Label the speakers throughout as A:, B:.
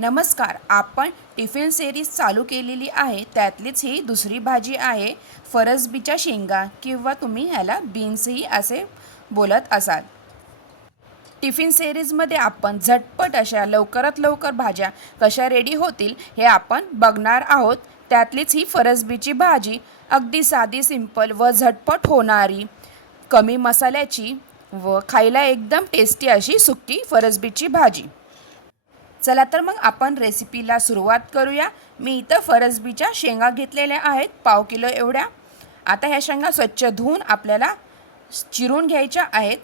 A: नमस्कार आपण tiffin series चालू केलेली आहे त्यातलीच ही दुसरी भाजी आहे फरसबीच्या शेंगा किंवा तुम्ही ह्याला बीन्सही असे बोलत असाल. टिफिन सिरीजमध्ये आपण झटपट अशा लवकरात लवकर भाज्या कशा रेडी होतील हे आपण बघणार आहोत. त्यातलीच ही फरसबीची भाजी अगदी साधी सिंपल व झटपट होणारी कमी मसाल्याची व खायला एकदम टेस्टी अशी सुकी फरसबीची भाजी. चला तर मग आपण रेसिपीला सुरुवात करूया. मी इथं फरसबीच्या शेंगा घेतलेल्या आहेत पाव किलो एवढ्या. आता ह्या शेंगा स्वच्छ धुवून आपल्याला चिरून घ्यायच्या आहेत.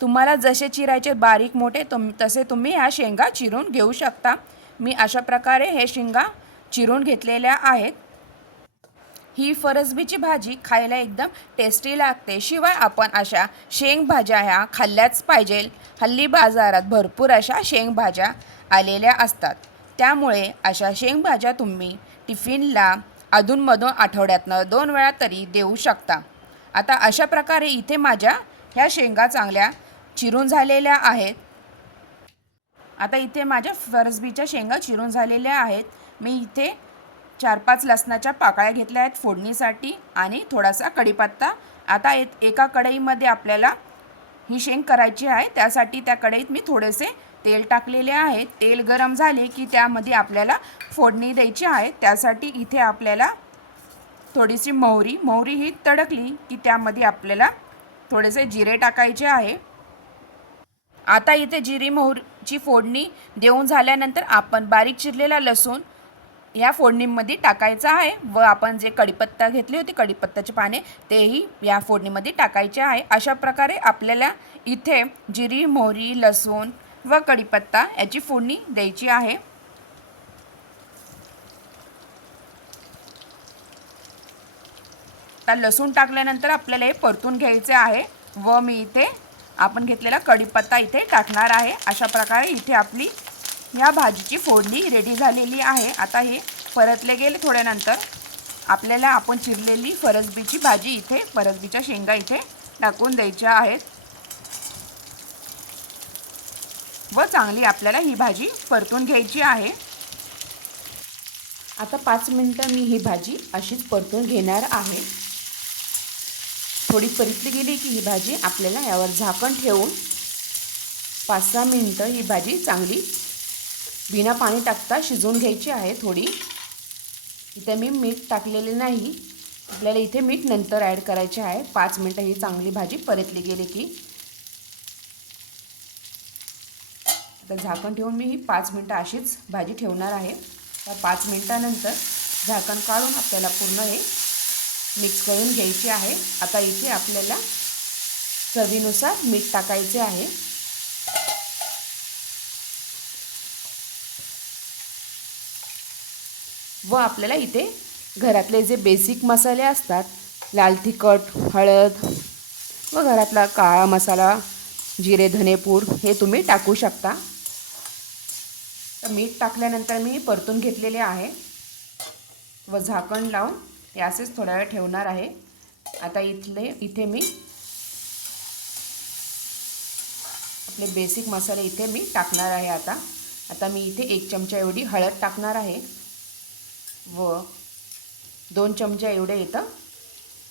A: तुम्हाला जसे चिरायचे बारीक मोठे तुम तसे तुम्ही ह्या शेंगा चिरून घेऊ शकता. मी अशा प्रकारे हे शेंगा चिरून घेतलेल्या आहेत. ही फरसबीची भाजी खायला एकदम टेस्टी लागते. शिवाय आपण अशा शेंगभाज्या ह्या खाल्ल्याच पाहिजे. हल्ली बाजारात भरपूर अशा शेंगभाज्या आलेल्या असतात. त्यामुळे अशा शेंगभाज्या तुम्ही टिफिनला अधूनमधून आठवड्यातनं दोन वेळा तरी देऊ शकता. आता अशा प्रकारे इथे माझ्या ह्या शेंगा चांगल्या चिरून झालेल्या आहेत. आता इथे माझ्या फरसबीच्या शेंगा चिरून झालेल्या आहेत. मी इथे चार पाच लसणाच्या पाकळ्या घेतल्या आहेत फोडणीसाठी आणि थोडासा कढीपत्ता. आता एक एका कढईमध्ये आपल्याला ही शेंग करायची आहे. त्यासाठी त्या कढईत मी थोडेसे तेल टाकलेले आहे. तेल गरम झाले की त्यामध्ये आपल्याला फोडणी द्यायची आहे. त्यासाठी इथे आपल्याला थोडीशी मोहरी मोहरी ही तडकली की त्यामध्ये आपल्याला थोडेसे जिरे टाकायचे आहे. आता इथे जिरी मोहरीची फोडणी देऊन झाल्यानंतर आपण बारीक चिरलेला लसूण या फोडणीमध्ये टाकायचा आहे व आपण जे कढीपत्ता घेतली होती कढीपत्त्याचे पाने तेही या फोडणीमध्ये टाकायचे आहे. अशा प्रकारे आपल्याला इथे जिरी मोहरी लसूण व कढीपत्ता याची फोडणी द्यायची आहे. आता लसूण टाकल्यानंतर आपल्याला हे परतून घ्यायचे आहे व मी इथे आपण घेतलेला कढीपत्ता इथे टाकणार आहे. अशा प्रकारे इथे आपली ह्या भाजीची फोडणी रेडी झालेली आहे. आता हे परतले गेले थोड्यानंतर आपल्याला आपण चिरलेली फरसबीची भाजी इथे फरसबीच्या शेंगा इथे टाकून द्यायच्या आहेत. व चांगली आपल्याला ही भाजी परतून घ्यायची आहे. आता पाच मिनटं मी ही भाजी अशीच परतून घेणार आहे. थोडी परतली गेली की ही भाजी आपल्याला यावर झाकण ठेवून पाच सहा मिनटं ही भाजी चांगली बिना पाणी टाकता शिजवून घ्यायची आहे थोडी. इथे मी मीठ टाकलेले नाही. आपल्याला इथे मीठ नंतर ॲड करायचे आहे. पाच मिनटं ही चांगली भाजी परतली गेली की. आता झाकण ठेवून मी ही पाच मिनटं अशीच भाजी ठेवणार आहे. त्या पाच मिनटानंतर झाकण काढून आपल्याला पूर्ण हे मिक्स करून घ्यायची आहे. आता इथे आपल्याला चवीनुसार मीठ टाकायचे आहे. व आपल्याला इथे घरातले जे बेसिक मसाले असतात लाल तिखट हळद व घरातला काळा मसाला जिरे धनेपूड हे तुम्ही टाकू शकता. तर मीठ टाकल्यानंतर मी परतून घेतलेले आहे. व झाकण लावून हे असेच थोड्या वेळ ठेवणार आहे. आता इथले इथे मी आपले बेसिक मसाले इथे मी टाकणार आहे आता. आता मी इथे एक चमचा एवढी हळद टाकणार आहे. व दोन चमचे एवढे इथं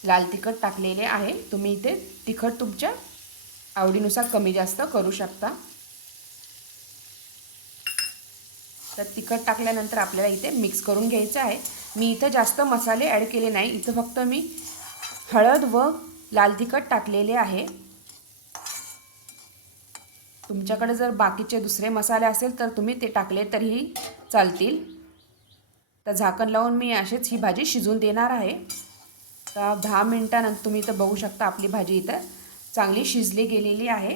A: लाल तिखट टाकलेले आहे. तुम्ही इथे तिखट तुमच्या आवडीनुसार कमी जास्त करू शकता. तर तिखट टाकल्यानंतर आपल्याला इथे मिक्स करून घ्यायचं आहे. मी इथं जास्त मसाले ॲड केले नाही. इथं फक्त मी हळद व लाल तिखट टाकलेले आहे. तुमच्याकडे जर बाकीचे दुसरे मसाले असेल तर तुम्ही ते टाकले तरीही चालतील. तर झाकण लावून मी अशीच ही भाजी शिजून देणार आहे. तर दहा मिनटानंतर तुम्ही इथं बघू शकता आपली भाजी इथं चांगली शिजली गेलेली आहे.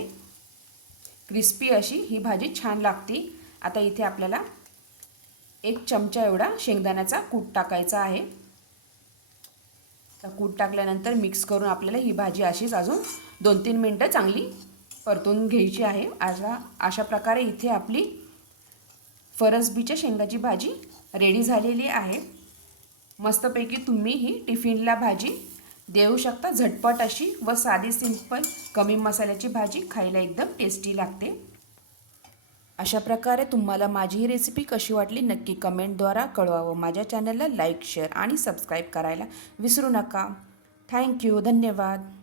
A: क्रिस्पी अशी ही भाजी छान लागते. आता इथे आपल्याला एक चमचा एवढा शेंगदाण्याचा कूट टाकायचा आहे. तर कूट टाकल्यानंतर मिक्स करून आपल्याला ही भाजी अशीच अजून दोन तीन मिनटं चांगली परतून घ्यायची आहे. अशा अशा प्रकारे इथे आपली फरसबीच्या शेंगाची भाजी रेडी झालेली आहे. मस्तपैकी तुम्ही ही टिफिनला भाजी देऊ शकता. झटपट अशी व साधी सिंपल कमी मसाल्याची भाजी खायला एकदम टेस्टी लागते. अशा प्रकारे तुम्हाला माझी ही रेसिपी कशी वाटली नक्की कमेंटद्वारा कळवावं. माझ्या चॅनलला लाईक शेअर आणि सबस्क्राईब करायला विसरू नका. थँक्यू धन्यवाद.